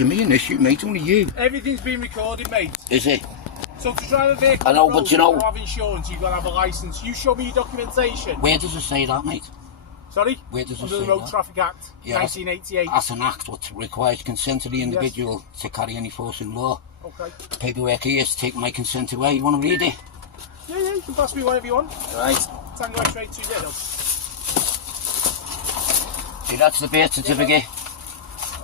to me an issue, mate, only you. Everything's been recorded, mate. Is it? So to drive a vehicle I know, on the road, but you know... to have insurance, you've got to have a licence. You show me your documentation. Where does it say that, mate? Sorry? Where does it Under say the Road that? Traffic Act, Yeah, 1988. That's an act which requires consent of the individual to carry any force in law. Okay. Paperwork here is to take my consent away. You want to read it? Yeah, you can pass me whatever you want. Right. Tango X-ray 2 Zero. See, that's the birth certificate.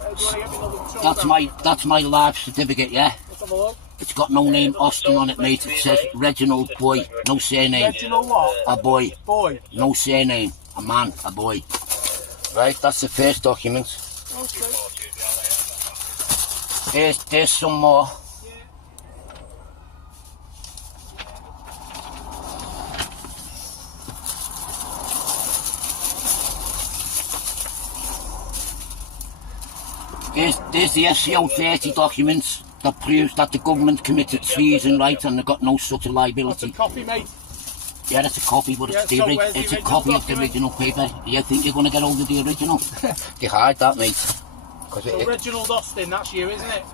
Do you want to get me another control That's my life certificate, yeah? Let's have a look. It's got no name Austin on it, mate. It says Reginald Boy, no surname. Reginald what? A boy. Boy. No surname. A man, a boy. Right, that's the first document. Okay. There's some more. There's the SCO 30 documents that proves that the government committed treason, right, and they've got no such a liability. That's a copy, mate. Yeah, that's a copy, but it's, it's a copy of the original paper. You think you're going to get hold of the original? You hide that, mate. So Reginald Austin, that's you, isn't it?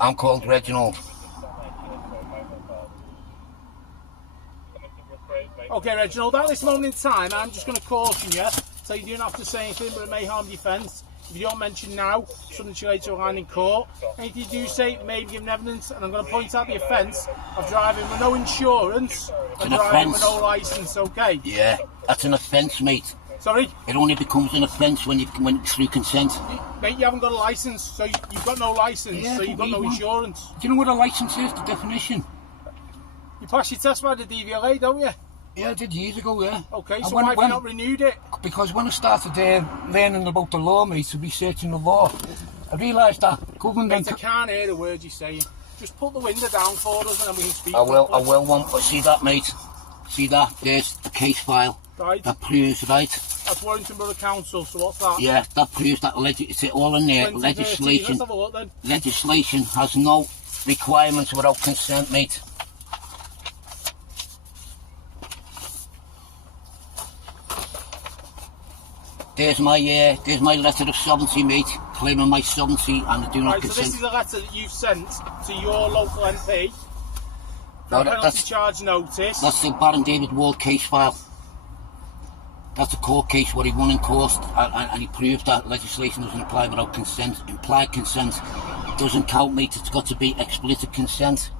I'm called Reginald. Okay, Reginald, at this moment in time, I'm just going to caution you, so you don't have to say anything, but it may harm your defence. If you don't mention now, something to later on in court. Anything you do say may be given evidence, and I'm going to point out the offence of driving with no insurance and driving with no licence, okay? Yeah, that's an offence, mate. Sorry? It only becomes an offence when it's through consent. Mate, you haven't got a licence, so you've got no licence, so you've got no insurance. Do you know what a licence is, the definition? You pass your test by the DVLA, don't you? Yeah, I did years ago, yeah. Okay, so why have you not renewed it? Because when I started learning about the law, mate, researching the law, I realised that government... Mate, I can't hear the words you're saying. Just put the window down for us and then we can speak. I will, see that, mate? See that? There's the case file. Right. That proves, right? That's Warrington Borough Council, so what's that? Yeah, that proves that it's all in there. Legislation. Let's have a look then. Legislation has no requirements without consent, mate. There's my letter of sovereignty, mate, claiming my sovereignty, and I do not consent. So this is a letter that you've sent to your local MP. No, penalty charge notice. That's the Baron David Ward case file. That's a court case where he won in court, and he proved that legislation doesn't apply without consent. Implied consent doesn't count, mate. It's got to be explicit consent.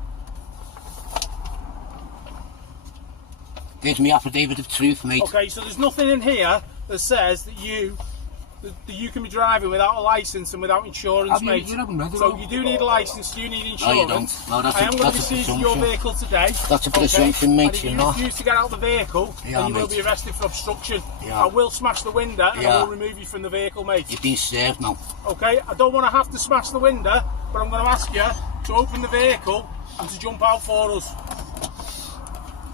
There's my affidavit of truth, mate. Okay, so there's nothing in here that says that you can be driving without a licence and without insurance, mate. So you do need a licence, you need insurance. No, you don't. No, I am going to be seizing your vehicle today. That's a presumption, mate. And if you refuse to get out of the vehicle, then you will be arrested for obstruction. I will smash the window and I will remove you from the vehicle, mate. You've been served now. Okay, I don't want to have to smash the window, but I'm going to ask you to open the vehicle and to jump out for us.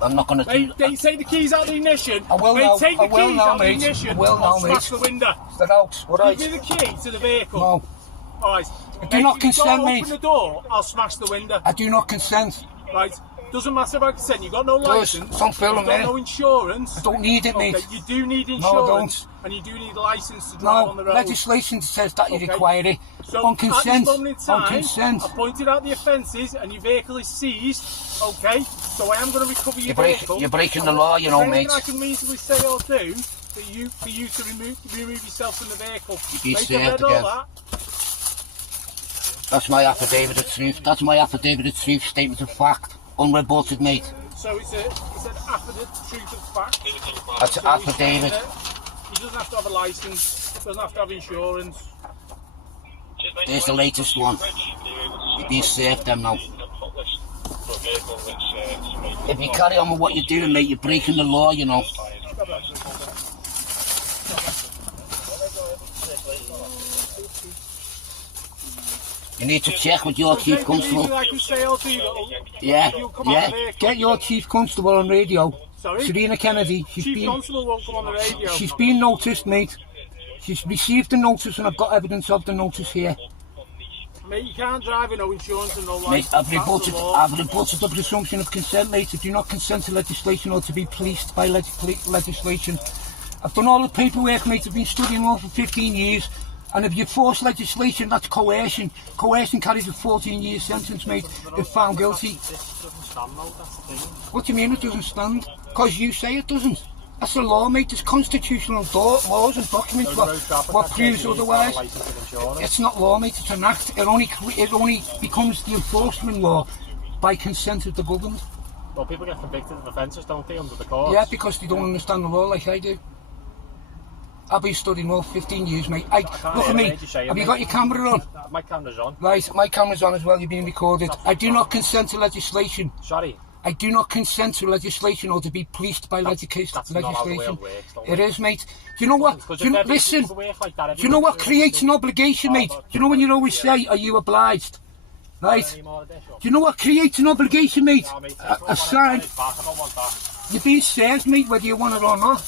I'm not going to do that. Take the keys out of the ignition. I will now. Take the keys out of the ignition. I'll smash the window. Get out. Alright. Give me the key to the vehicle. No. Alright. I do not consent, mate. Open the door, I'll smash the window. I do not consent. Right. Doesn't matter about consent. You've got no licence. Don't film You've got no insurance. I don't need it, mate. Okay, you do need insurance. No, I don't. And you do need a licence to drive on the road. Legislation says that you require it. So on consent. At this moment in time, on consent. I pointed out the offences and your vehicle is seized. Okay, so I am going to recover your vehicle. You're breaking the law, you know, mate. I can reasonably say or do for you to remove yourself from the vehicle. You'd be served again. That's my affidavit of truth. That's my affidavit of truth, statement of fact, unrebutted, mate. So it's an affidavit of truth of fact. That's an affidavit. He doesn't have to have a licence. Doesn't have to have insurance. There's the latest one. You'd be served them now. If you carry on with what you're doing, mate, you're breaking the law, you know. You need to check with your chief constable. Yeah. Get your chief constable on radio. Sorry? Serena Kennedy. Chief constable won't come on the radio. She's been noticed, mate. She's received the notice, and I've got evidence of the notice here. Mate, you can't drive with no insurance and no licence. Mate, I've reported the presumption of consent, mate. I do not consent to legislation or to be policed by legislation. I've done all the paperwork, mate. I've been studying law for 15 years. And if you force legislation, that's coercion. Coercion carries a 14-year sentence, mate, if found guilty. This doesn't stand though, that's the thing. What do you mean it doesn't stand? Because you say it doesn't. That's the law, mate. There's constitutional laws and documents what proves otherwise. It's not law, mate. It's an act. It only becomes the enforcement law by consent of the government. Well, people get convicted of offences, don't they, under the courts? Yeah, because they don't understand the law like I do. I've been studying law for 15 years, mate. Look at me. Have you got your camera on? My camera's on. Right, my camera's on as well. You're being recorded. I do not consent to legislation. Sorry? I do not consent to legislation or to be policed by legislation. Not how the world works, it is, mate. Do you know what? Listen. Do you know what creates an obligation, mate? Do you know when you always say, "Are you obliged?" Right? Do you know what creates an obligation, mate? A sign. You're being served, mate, whether you want it or not.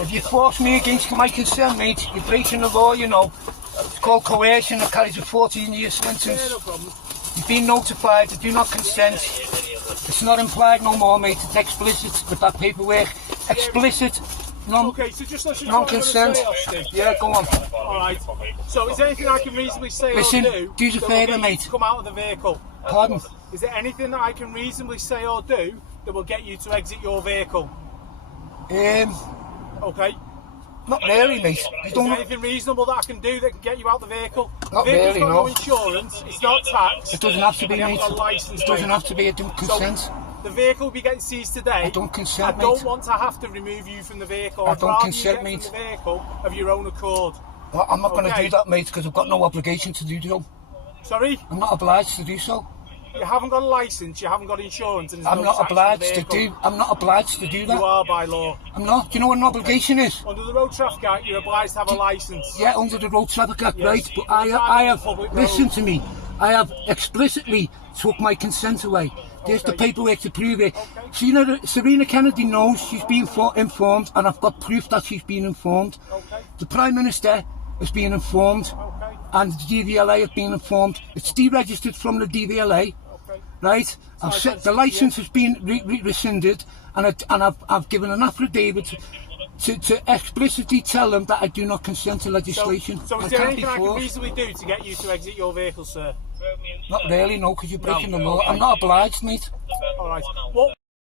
If you force me against my consent, mate, you're breaking the law, you know. It's called coercion. It carries a 14-year sentence. Yeah, no problem. You've been notified. I do not consent. It's not implied no more, mate. It's explicit with that paperwork. Explicit. Okay, so just listen to non-consent. Yeah, go on. Alright. So is there anything I can reasonably say or do us a favour, mate. To come out of the vehicle? Pardon? Is there anything that I can reasonably say or do that will get you to exit your vehicle? Okay. Not really, mate. Is there anything reasonable that I can do that can get you out the vehicle? Not the vehicle's really, got no. no insurance, it's not taxed. It doesn't have to be, mate. It doesn't have to be. I don't consent. So the vehicle will be getting seized today. I don't consent, mate. I don't want to have to remove you from the vehicle. I don't consent, mate. From the vehicle of your own accord. Well, I'm not going to do that, mate, because I've got no obligation to do so. Sorry? I'm not obliged to do so. You haven't got a licence, you haven't got insurance, and I'm not obliged to do. I'm not obliged to do that. You are by law. I'm not. Do you know what an obligation is? Under the Road Traffic Act, you're obliged to have a licence. Yeah, under the Road Traffic Act, yes. Right. But I have. Listen to me. I have explicitly took my consent away. There's the paperwork to prove it. Okay. Serena Kennedy knows she's been informed, and I've got proof that she's been informed. Okay. The Prime Minister has been informed, and the DVLA have been informed. It's deregistered from the DVLA. Right, the licence has been rescinded, and I've given an affidavit to explicitly tell them that I do not consent to legislation. So is there anything I can reasonably do to get you to exit your vehicle, sir? Not really, no, because you're breaking the law. I'm not obliged, mate. All right. What